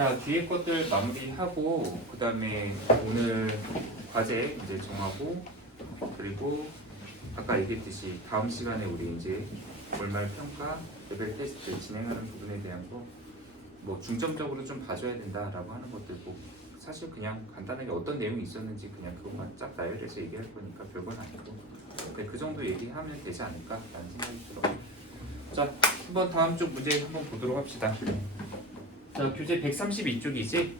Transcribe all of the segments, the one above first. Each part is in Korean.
자 뒤에 것들 마무리하고 그 다음에 오늘 과제 이제 정하고 그리고 아까 얘기했듯이 다음 시간에 우리 이제 월말 평가 레벨 테스트 진행하는 부분에 대한 거 뭐 중점적으로 좀 봐줘야 된다라고 하는 것들고 사실 그냥 간단하게 어떤 내용이 있었는지 그냥 그것만 쫙 나열해서 얘기할 거니까 별건 아니고 근데 그 정도 얘기하면 되지 않을까라는 생각이 들어요. 자 한번 다음 쪽 문제 한번 보도록 합시다. 자 교재 132쪽이지?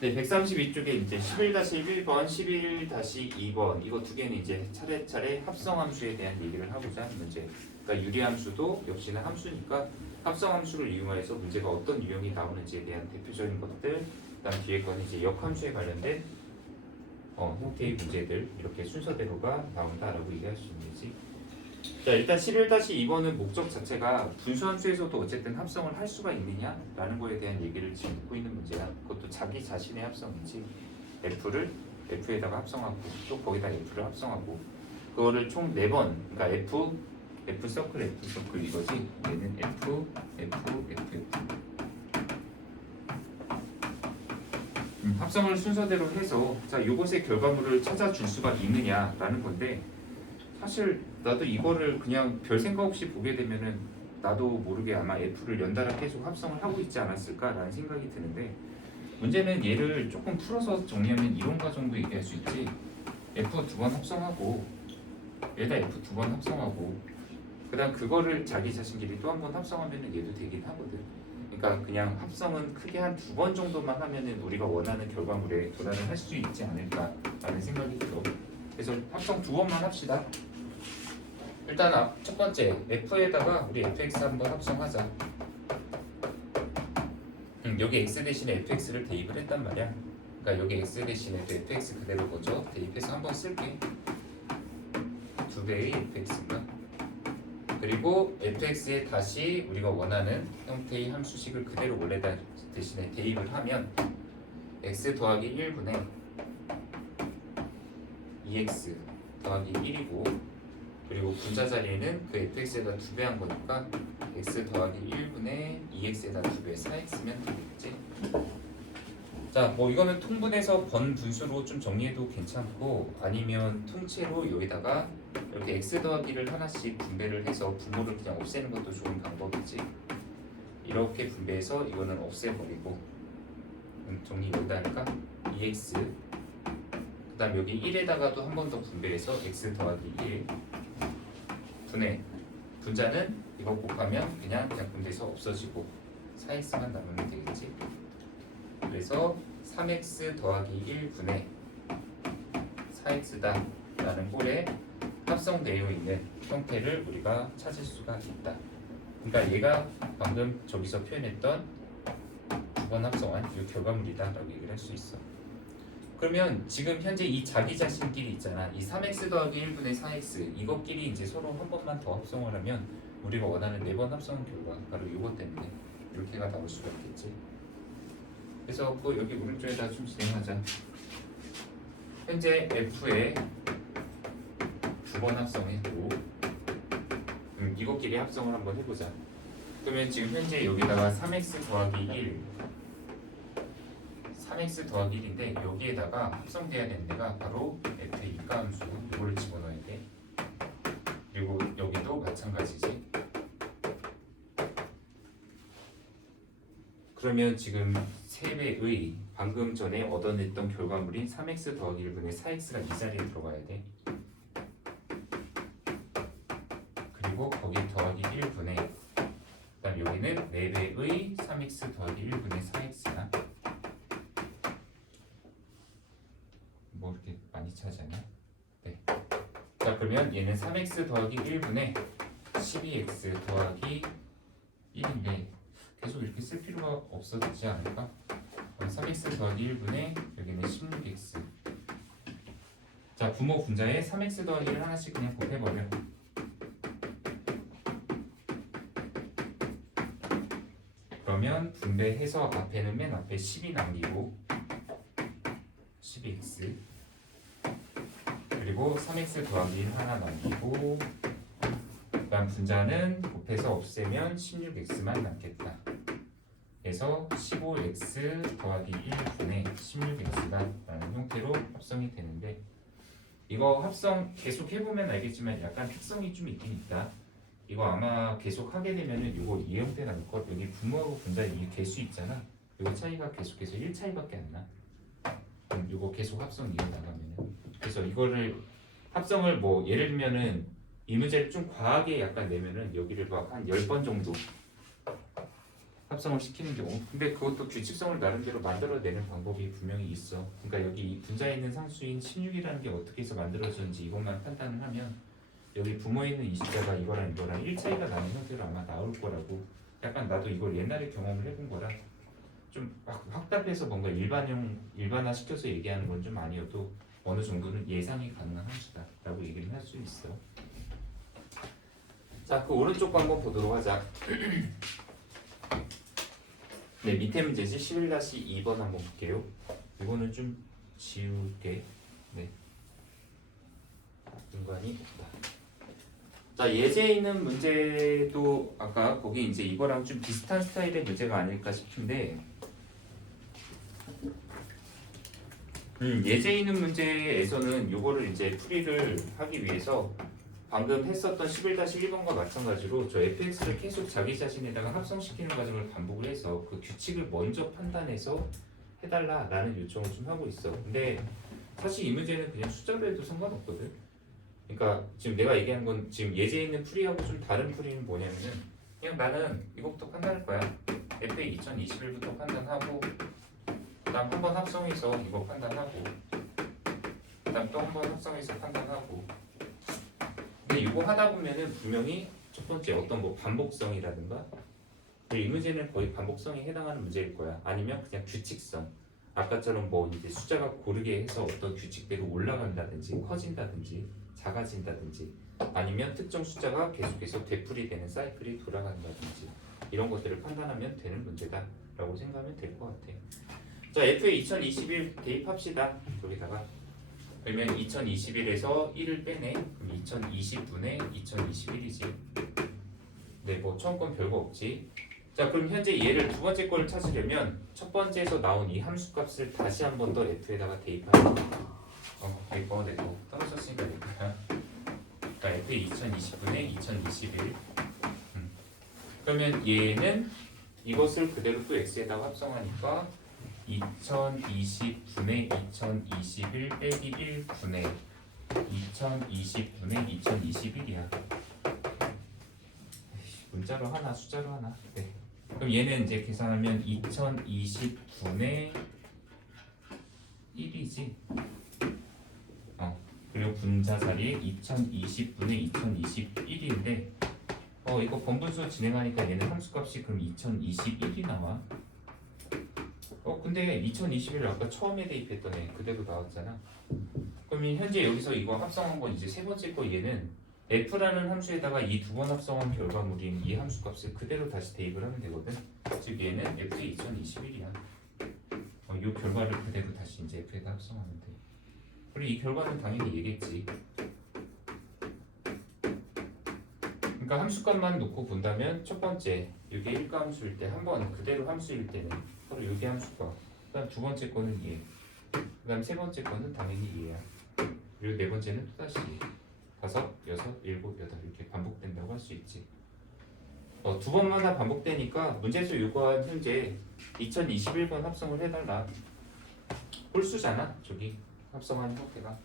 네 132쪽에 이제 11-1번, 11-2번 이거 두 개는 이제 차례차례 합성함수에 대한 얘기를 하고자 하는 문제. 그러니까 유리함수도 역시나 함수니까 합성함수를 이용해서 문제가 어떤 유형이 나오는지에 대한 대표적인 것들. 그다음 뒤에 거는 이제 역함수에 관련된 어, 형태의 문제들 이렇게 순서대로가 나온다라고 얘기할 수 있는 거지. 자 일단 11-2번은 목적 자체가 분수함수에서도 어쨌든 합성을 할 수가 있느냐라는 거에 대한 얘기를 지금 묻고 있는 문제야. 그것도 자기 자신의 합성이지. F를 F에다가 합성하고 또 거기다 F를 합성하고 그거를 총 4번 그러니까 F F 서클 F 서클 이거지. 얘는 F F F F 음, 합성을 순서대로 해서 자 이것의 결과물을 찾아줄 수가 있느냐라는 건데 사실 나도 이거를 그냥 별 생각 없이 보게 되면은 나도 모르게 아마 F를 연달아 계속 합성을 하고 있지 않았을까라는 생각이 드는데 문제는 얘를 조금 풀어서 정리하면 이런 과정도 얘기할 수 있지 F 두 번 합성하고 얘다 F 두 번 합성하고 그다음 그거를 자기 자신끼리 또 한 번 합성하면은 얘도 되긴 하거든. 그러니까 그냥 합성은 크게 한 두 번 정도만 하면은 우리가 원하는 결과물에 도달을 할 수 있지 않을까라는 생각이 들어. 그래서 합성 두 번만 합시다. 일단 앞- 첫 번째 f에다가 우리 fx 한번 합성하자. 음, 여기 x 대신에 fx를 대입을 했단 말이야. 그러니까 여기 x 대신에 fx 그대로 거죠. 대입해서 한번 쓸게. 두 배의 fx가 그리고 fx에 다시 우리가 원하는 형태의 함수식을 그대로 원래다 대신에 대입을 하면 x 더하기 1분의 2x 더하기 1이고 그리고 분자 자리에는 그 fx에다 두배한 거니까 x 더하기 1분의 2x에다 두배 4x면 되겠지? 자 뭐 이거는 통분해서 번 분수로 좀 정리해도 괜찮고 아니면 통째로 여기다가 이렇게 x 더하기를 하나씩 분배를 해서 부모를 그냥 없애는 것도 좋은 방법이지. 이렇게 분배해서 이거는 없애버리고 음, 정리 여기다 하니까 2x 그 다음 여기 1에다가도 한 번 더 분배해서 x 더하기 1 분의 분자는 이거 곱하면 그냥 분배해서 없어지고 4x만 남으면 되겠지 그래서 3x 더하기 1분의 4x다 라는 꼴에 합성되어 있는 형태를 우리가 찾을 수가 있다. 그러니까 얘가 방금 저기서 표현했던 두 번 합성한 이 결과물이다 라고 얘기를 할 수 있어. 그러면 지금 현재 이 자기 자신끼리 있잖아. 이 3x 더하기 1분의 4x 이것끼리 이제 서로 한 번만 더 합성을 하면 우리가 원하는 네 번 합성 결과 바로 이것 때문에 이렇게가 나올 수가 있겠지. 그래서 그 여기 오른쪽에다 좀 진행하자. 현재 f에 두 번 합성했고 음, 이것끼리 합성을 한번 해보자 그러면 지금 현재 여기다가 3x 더하기 1 3x 더하기 1인데 여기에다가 합성돼야 되는 데가 바로 f의 이가 함수 이걸 집어넣어야 돼. 그리고 여기도 마찬가지지. 그러면 지금 3배의 방금 전에 얻어냈던 결과물인 3x 더하기 1분의 4x가 이 자리에 들어가야 돼. 그리고 거기 더하기 1분의 그다음 여기는 4배의 3x 더하기 1분의 4x야 뭐 이렇게 많이 차지하냐? 네. 자 그러면 얘는 3x 더하기 1분의 12x 더하기 1인데 계속 이렇게 쓸 필요가 없어지지 않을까? 그럼 3x 더하기 1분의 여기는 16x 자 부모 분자에 3x 더하기를 하나씩 그냥 곱해버려. 그러면 분배해서 앞에는 맨 앞에 10이 남기고 12x 그리고 3x 더하기 1 하나 남기고 그다음 분자는 곱해서 없애면 16x만 남겠다. 해서 15x 더하기 1분의 16x다 라는 형태로 합성이 되는데 이거 합성 계속 해보면 알겠지만 약간 특성이 좀 있긴 있다. 이거 아마 계속 하게 되면은 이거 이 형태 나올 것 여기 분모하고 분자 이 개수 있잖아. 이거 차이가 계속해서 1 차이밖에 안나. 그럼 이거 계속 합성 이어 나가면은 그래서 이거를 합성을 뭐 예를 들면은 이 문제를 좀 과하게 약간 내면은 여기를 막한 10번 정도 합성을 시키는 경우. 근데 그것도 규칙성을 나름대로 만들어내는 방법이 분명히 있어. 그러니까 여기 이 분자에 있는 상수인 16이라는 게 어떻게 해서 만들어졌는지 이것만 판단을 하면 여기 부모에 있는 이 숫자가 이거랑 이거랑 1 차이가 나는 형태로 아마 나올 거라고 약간 나도 이걸 옛날에 경험을 해본 거라 좀 확- 확답해서 뭔가 일반형 일반화 시켜서 얘기하는 건 좀 아니어도 어느 정도는 예상이 가능한 함수다라고 얘기를 할 수 있어. 자, 그 오른쪽 거 한번 보도록 하자. 네, 밑에 문제지 11-2번 한번 볼게요. 이거는 좀 지울게. 네. 인관이 없다. 자, 예제에 있는 문제도 아까 거기 이제 이거랑 좀 비슷한 스타일의 문제가 아닐까 싶은데 음, 예제 있는 문제에서는 요거를 이제 풀이를 하기 위해서 방금 했었던 11-1번과 마찬가지로 저 fx를 계속 자기 자신에다가 합성시키는 과정을 반복을 해서 그 규칙을 먼저 판단해서 해달라라는 요청을 좀 하고 있어. 근데 사실 이 문제는 그냥 숫자로 해도 상관없거든. 그러니까 지금 내가 얘기한 건 지금 예제에 있는 풀이하고 좀 다른 풀이는 뭐냐면은 그냥 나는 이거부터 판단할 거야. FA 2021부터 판단하고 그 다음 한 번 합성해서 이거 판단하고 그 다음 또 한 번 합성해서 판단하고. 근데 이거 하다 보면은 분명히 첫 번째 어떤 뭐 반복성이라든가 그리고 이 문제는 거의 반복성에 해당하는 문제일 거야. 아니면 그냥 규칙성. 아까처럼 뭐 이제 숫자가 고르게 해서 어떤 규칙대로 올라간다든지 커진다든지 작아진다든지 아니면 특정 숫자가 계속해서 되풀이 되는 사이클이 돌아간다든지 이런 것들을 판단하면 되는 문제다라고 생각하면 될 것 같아. 자, FA 2021 대입합시다. 여기다가 그러면 2021에서 1을 빼내. 그럼 2020분의 2021이지. 네, 뭐 처음 건 별거 없지. 자, 그럼 현재 얘를 두 번째 거를 찾으려면 첫 번째에서 나온 이 함수 값을 다시 한 번 더 F에다가 대입하는 거. 어, 이거 내가 떨어졌으니까 될 거야. 그러니까 FA 2020분의 2021. 음. 그러면 얘는 이것을 그대로 또 x에다가 합성하니까 2020분의 2021 빼기 1분의 2020분의 2021이야. 문자로 하나, 숫자로 하나. 네. 그럼 얘는 이제 계산하면 2020분의 1이지. 어. 그리고 분자 자리에 2020분의 2021인데 어 이거 번분수 진행하니까 얘는 함수값이 그럼 2021이 나와. 어 근데 2021을 아까 처음에 대입했던 애 그대로 나왔잖아. 그러면 현재 여기서 이거 합성한 건 이제 세 번째 거 얘는 f라는 함수에다가 이 두 번 합성한 결과물인 이 함수 값을 그대로 다시 대입을 하면 되거든. 즉 얘는 f 2021이야. 어, 이 결과를 그대로 다시 이제 f에다 합성하면 돼. 그리고 이 결과는 당연히 얘겠지. 그러니까 함수값만 놓고 본다면 첫 번째 이게 1가 함수일 때 한 번 그대로 함수일 때는 바로 이게 함수가 그다음 두 번째 거는 얘 그다음 세 번째 거는 당연히 얘야. 그리고 네 번째는 또다시 얘 다섯, 여섯, 일곱, 여덟 이렇게 반복된다고 할 수 있지. 어, 두 번마다 반복되니까 문제에서 요구한 현재 2021번 합성을 해달라. 홀수잖아 저기. 합성하는 형태가.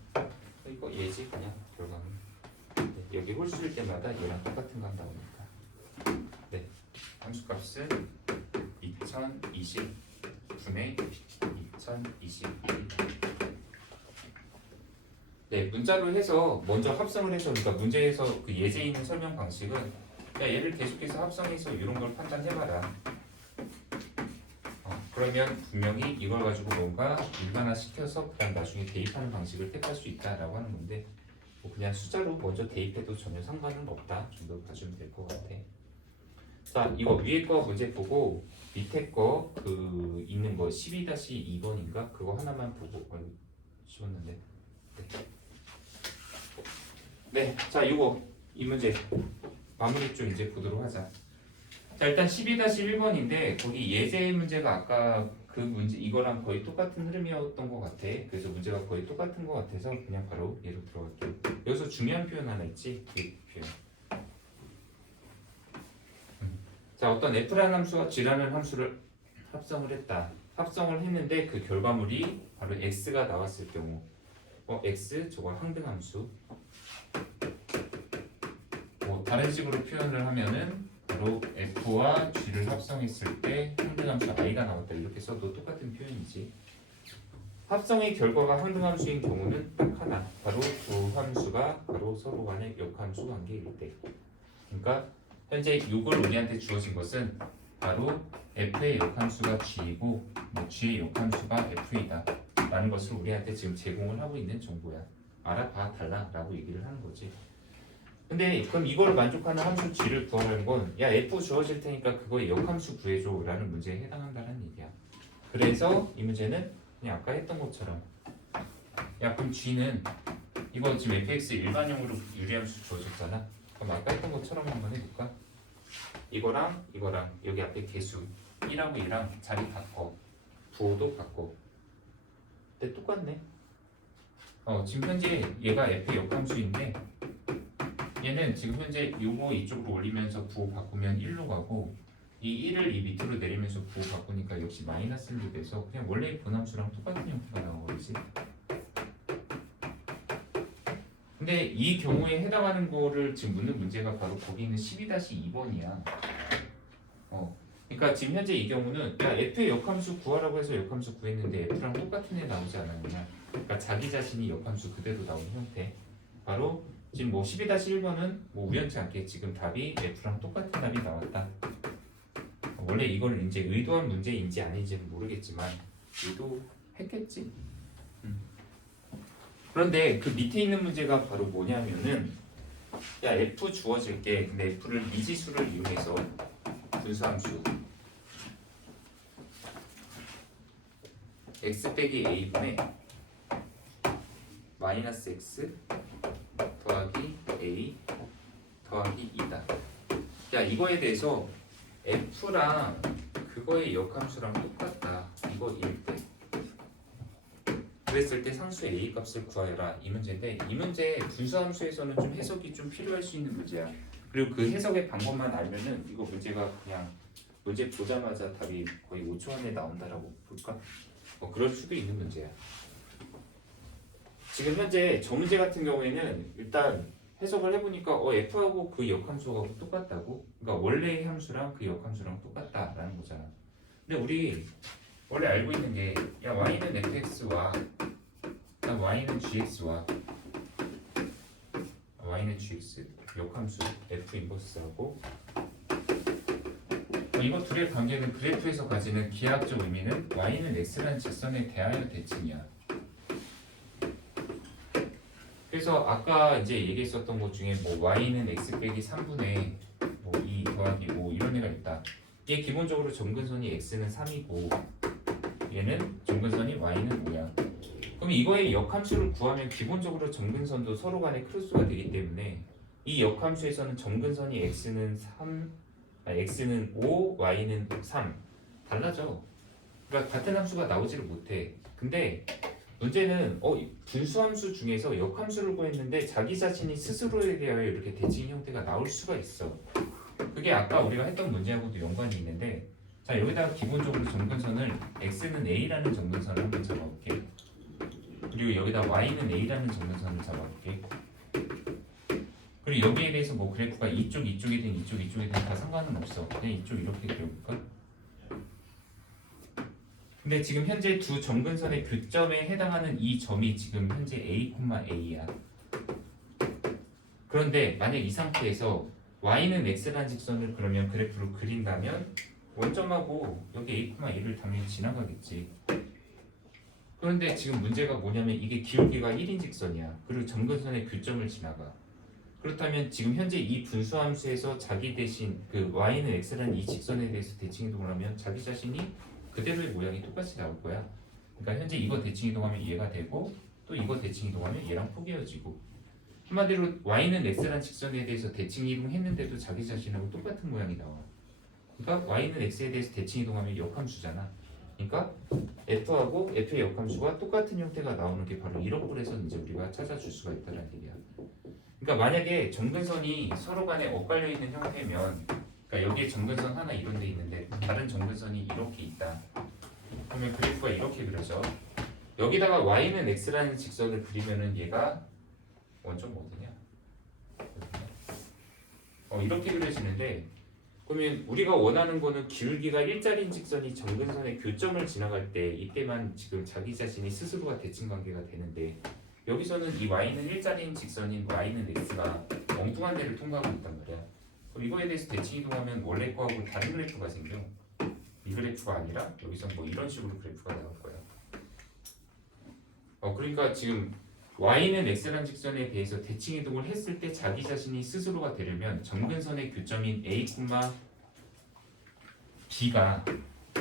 이거 얘지 그냥 결과는 네, 여기 홀수일 때마다 얘랑 똑같은 거 한다고 하니까 네. 함수값은 2020 분의 2021네 문자로 해서 먼저 합성을 해서 그러니까 문제에서 그 예제에 있는 설명 방식은 야 얘를 계속해서 합성해서 이런 걸 판단해봐라 어, 그러면 분명히 이걸 가지고 뭔가 일반화 시켜서 그다음 나중에 대입하는 방식을 택할 수 있다라고 하는 건데 뭐 그냥 숫자로 먼저 대입해도 전혀 상관은 없다 정도 봐주면 될 것 같아. 자 이거 위에 거 문제 보고 밑에 거 그 있는 거 12-2번인가 그거 하나만 보고 어, 쉬웠는데. 네. 네, 자 이거 이 문제 마무리 좀 이제 보도록 하자. 자 일단 12-1번인데 거기 예제 문제가 아까 그 문제 이거랑 거의 똑같은 흐름이었던 것 같아. 그래서 문제가 거의 똑같은 것 같아서 그냥 바로 얘로 들어갈게요. 여기서 중요한 표현 하나 있지? 이 표현. 음. 자 어떤 f라는 함수와 g라는 함수를 합성을 했다. 합성을 했는데 그 결과물이 바로 x가 나왔을 경우. 어 x 저건 항등함수. 뭐 다른 식으로 표현을 하면은 바로 f와 g를 합성했을 때 항등함수 i가 나왔다. 이렇게 써도 똑같은 표현이지. 합성의 결과가 항등함수인 경우는 딱 하나. 바로 두 함수가 바로 서로 간의 역함수 관계일 때. 그러니까 현재 이걸 우리한테 주어진 것은 바로 f의 역함수가 g이고 뭐 g의 역함수가 f이다 라는 것을 우리한테 지금 제공을 하고 있는 정보야. 알아봐 달라 라고 얘기를 하는 거지. 근데 그럼 이걸 만족하는 함수 g를 구하라는 건 야 f 주어질 테니까 그거의 역함수 구해줘 라는 문제에 해당한다는 얘기야. 그래서 이 문제는 그냥 아까 했던 것처럼 야 그럼 g는 이거 지금 fx 일반형으로 유리함수 주어졌잖아. 그럼 아까 했던 것처럼 한번 해볼까? 이거랑 이거랑 여기 앞에 개수 1하고 2랑 자리 바꿔. 부호도 바꿔. 근데 똑같네. 어 지금 현재 얘가 f의 역함수인데 얘는 지금 현재 요거 이쪽으로 올리면서 부호 바꾸면 1로 가고 이 1을 이 밑으로 내리면서 부호 바꾸니까 역시 마이너스 1로 돼서 그냥 원래의 분함수랑 똑같은 형태가 나오겠지 근데 이 경우에 해당하는 거를 지금 묻는 문제가 바로 거기 있는 12-2번이야 어 그러니까 지금 현재 이 경우는 야 f의 역함수 구하라고 해서 역함수 구했는데 f랑 똑같은 애 나오지 않았느냐 그러니까 자기 자신이 역함수 그대로 나오는 형태 바로 지금 뭐 12-1번은 뭐 우연치 않게 지금 답이 F랑 똑같은 답이 나왔다. 원래 이걸 이제 의도한 문제인지 아닌지는 모르겠지만 의도했겠지. 음. 그런데 그 밑에 있는 문제가 바로 뭐냐면은 야 F 주어질게 근데 F를 미지수를 이용해서 분수함수 x 빼기 a분의 마이너스 x 더하기 a 더하기 2다. 야 이거에 대해서 f랑 그거의 역함수랑 똑같다. 이거 1대. 그랬을 때 상수 a 값을 구하여라 이 문제인데 이 문제 분수함수에서는 좀 해석이 좀 필요할 수 있는 문제야. 그리고 그 해석의 방법만 알면은 이거 문제가 그냥 문제 보자마자 답이 거의 5초 안에 나온다라고 볼까? 뭐 그럴 수도 있는 문제야. 지금 현재 저 문제 같은 경우에는 일단 해석을 해보니까 어 f하고 그 역함수가 똑같다고? 그러니까 원래의 함수랑 그 역함수랑 똑같다라는 거잖아. 근데 우리 원래 알고 있는 게 야 y는 fx와 y는 gx와 y는 gx 역함수 f 인버스하고 어, 이거 둘의 관계는 그래프에서 가지는 기하학적 의미는 y는 x라는 직선에 대하여 대칭이야. 그래서 아까 이제 얘기했었던 것 중에 뭐 y는 x 빼기 3분의 뭐2 더하기 5 이런 애가 있다. 얘 기본적으로 점근선이 x는 3이고 얘는 점근선이 y는 5야. 그럼 이거의 역함수를 구하면 기본적으로 점근선도 서로 간에 크로스가 되기 때문에 이 역함수에서는 점근선이 x는 3, 아, x는 5, y는 3 달라져. 그러니까 같은 함수가 나오지를 못해. 근데 문제는 어이 분수함수 중에서 역함수를 구했는데 자기 자신이 스스로에 대하여 이렇게 대칭 형태가 나올 수가 있어. 그게 아까 우리가 했던 문제하고도 연관이 있는데 자 여기다가 기본적으로 점근선을 x는 a라는 점근선을 한번 잡아볼게. 그리고 여기다 y는 a라는 점근선을 잡아볼게. 그리고 여기에 대해서 뭐 그래프가 이쪽 이쪽이든 이쪽 이쪽이든 다 상관은 없어. 그냥 이쪽 이렇게 그려볼까? 근데 지금 현재 두 점근선의 교점에 해당하는 이 점이 지금 현재 a, a야. 그런데 만약 이 상태에서 y는 x라는 직선을 그러면 그래프로 그린다면 원점하고 여기 a, a를 당연히 지나가겠지. 그런데 지금 문제가 뭐냐면 이게 기울기가 1인 직선이야. 그리고 점근선의 교점을 지나가. 그렇다면 지금 현재 이 분수함수에서 자기 대신 그 y는 x라는 이 직선에 대해서 대칭 이동을 하면 자기 자신이 그대로의 모양이 똑같이 나올 거야. 그러니까 현재 이거 대칭 이동하면 얘가 되고 또 이거 대칭 이동하면 얘랑 포개어지고 한마디로 y는 x라는 직선에 대해서 대칭 이동했는데도 자기 자신하고 똑같은 모양이 나와. 그러니까 y는 x에 대해서 대칭 이동하면 역함수잖아. 그러니까 f하고 f의 역함수가 똑같은 형태가 나오는 게 바로 이런 꼴에서 이제 우리가 찾아줄 수가 있다는 얘기야. 그러니까 만약에 정근선이 서로 간에 엇갈려 있는 형태면 그러니까 여기에 정근선 하나 이런 데 있는데 다른 정근선이 이렇게 있다. 그러면 그래프가 이렇게 그려져. 여기다가 y는 x라는 직선을 그리면은 얘가 원점 어디냐? 어 이렇게 그려지는데 그러면 우리가 원하는 거는 기울기가 일자리인 직선이 정근선의 교점을 지나갈 때 이때만 지금 자기 자신이 스스로가 대칭 관계가 되는데 여기서는 이 y는 일자리인 직선인 y는 x가 엉뚱한 데를 통과하고 있단 말이야. 그럼 이거에 대해서 대칭 이동하면 원래 거하고 다른 그래프가 생겨. 이 그래프가 아니라 여기서 뭐 이런 식으로 그래프가 나올 거야. 어 그러니까 지금 y는 x라는 직선에 대해서 대칭 이동을 했을 때 자기 자신이 스스로가 되려면 정근선의 교점인 a, b가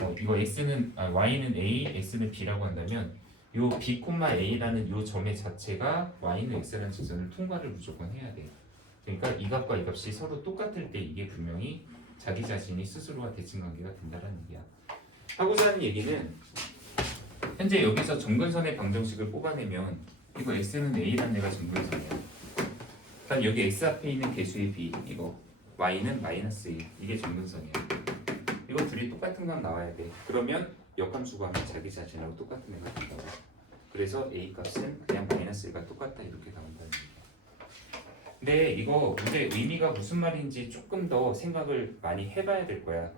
어, 이거 x는 아, y는 a, x는 b라고 한다면 요 b, a라는 요 점의 자체가 y는 x라는 직선을 통과를 무조건 해야 돼. 그러니까 이 값과 이 값이 서로 똑같을 때 이게 분명히 자기 자신이 스스로가 대칭 관계가 된다는 얘기야. 하고자 하는 얘기는 현재 여기서 정근선의 방정식을 뽑아내면 이거 x는 a라는 애가 정근선이야. 일단 여기 x 앞에 있는 개수의 b 이거 y는 마이너스 1 이게 정근선이야. 이거 둘이 똑같은 건 나와야 돼. 그러면 역함수가 하면 자기 자신하고 똑같은 애가 된다고. 그래서 a 값은 그냥 마이너스 1과 똑같다 이렇게 나온다는 얘기야. 근데 이거 문제 의미가 무슨 말인지 조금 더 생각을 많이 해봐야 될 거야.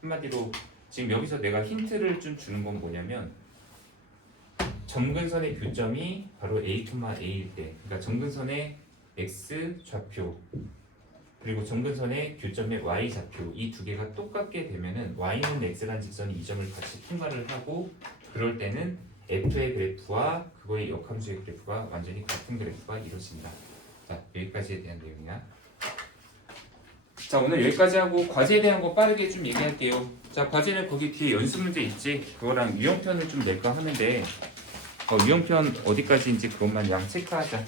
한마디로 지금 여기서 내가 힌트를 좀 주는 건 뭐냐면 정근선의 교점이 바로 a, a일 때, 그러니까 정근선의 x 좌표 그리고 정근선의 교점의 y 좌표 이 두 개가 똑같게 되면은 y는 x라는 직선이 이 점을 같이 통과를 하고 그럴 때는 f의 그래프와 그거의 역함수의 그래프가 완전히 같은 그래프가 이루어진다. 자 여기까지에 대한 내용이야. 자 오늘 여기까지 하고 과제에 대한 거 빠르게 좀 얘기할게요. 자 과제는 거기 뒤에 연습 문제 있지? 그거랑 유형편을 좀 낼까 하는데 어, 유형편 어디까지인지 그것만 양 체크하자.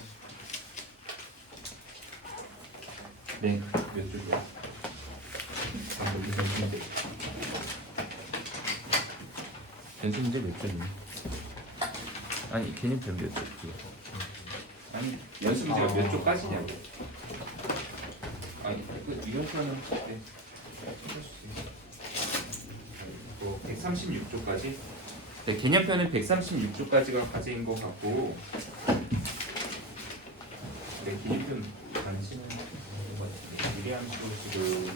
네, 몇 줄이야? 아, 여기 연습 문제. 연습 문제 몇 줄이니? 아니 개념편 몇 줄? 아니 연습 문제가 몇 쪽까지냐고. 아니 그 유형편은 네. 뭐 136쪽까지. 네, 개념편은 136쪽까지가 과제인 것 같고 네, 개념편 관심은 같아요. 유리함수 지금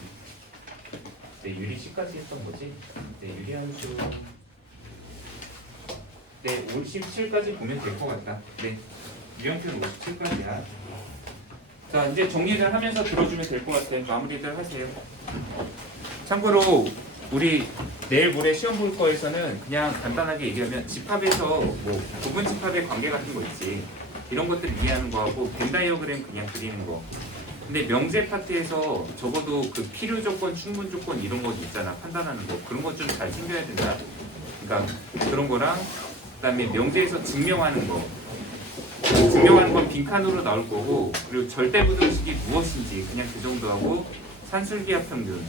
네, 유리 C까지 했던 거지? 네, 유리함수 네, 57까지 보면 될 것 같다. 네, 유형편 57까지야. 자, 이제 정리를 하면서 들어주면 될 것 같아요. 마무리들 하세요. 참고로 우리 내일 모레 시험 볼 거에서는 그냥 간단하게 얘기하면 집합에서 뭐 부분 집합의 관계 같은 거 있지. 이런 것들 이해하는 거하고 벤 다이어그램 그냥 그리는 거. 근데 명제 파트에서 적어도 그 필요 조건, 충분 조건 이런 거 있잖아 판단하는 거. 그런 것 좀 잘 챙겨야 된다. 그러니까 그런 거랑 그다음에 명제에서 증명하는 거. 증명하는 건 빈칸으로 나올 거고 그리고 절대부등식이 무엇인지 그냥 그 정도 하고 산술기하 평균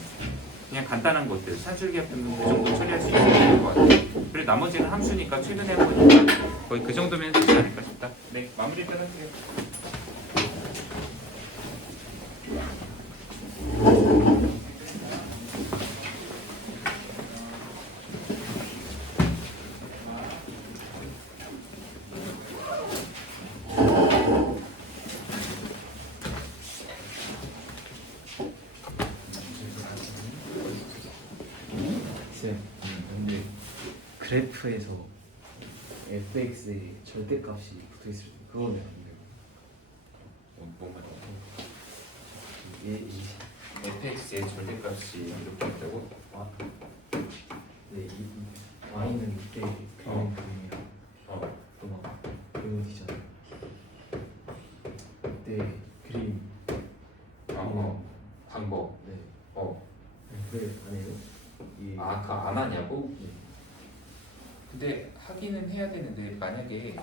그냥 간단한 것들 산술기하 평균 그 정도 처리할 수 있을 것 같아요. 그리고 나머지는 함수니까 최근에 한 거니까 거의 그 정도면 되지 않을까 싶다. 네 마무리들 하세요. 쌤, 근데 그래프에서 fx의 절대값이 붙어있을 때 그거는 안뭐 말이야? 이게 이, fx의 절대값이 이렇게 있다고? 아, 네, 이, 이 y는 이때 그냥 그림이랑 어. 또막 이모티잖아요. 그때 그림, 어, 어. 방법. 네, 어. 그걸 안 해요? 이, 아, 그거 안 하냐고? 네. 근데 하기는 해야 되는데 만약에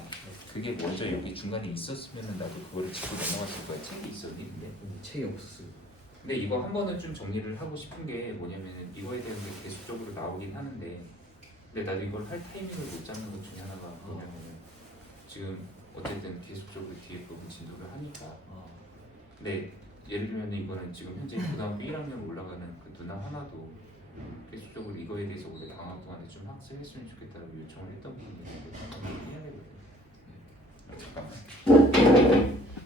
그게 먼저 여기 중간에 있었으면 나도 그거를 짚고 넘어갔을 거야. 책이 있었니 근데? 근데 책이 없었어요. 근데 이거 한 번은 좀 정리를 하고 싶은 게 뭐냐면은 이거에 대한 게 계속적으로 나오긴 하는데 근데 나도 이걸 할 타이밍을 못 잡는 것 중에 하나가 뭐냐면은 지금 어쨌든 계속적으로 뒤에 부분 진도를 하니까 아, 근데 예를 들면 이거는 지금 현재 고등학교 1학년 올라가는 그 누나 하나도 계속적으로 이거에 대해서 올해 방학 동안에 좀 학습했으면 좋겠다고 요청을 했던 부분이 있는데 해야 되거든요. 네. 아, 잠깐만.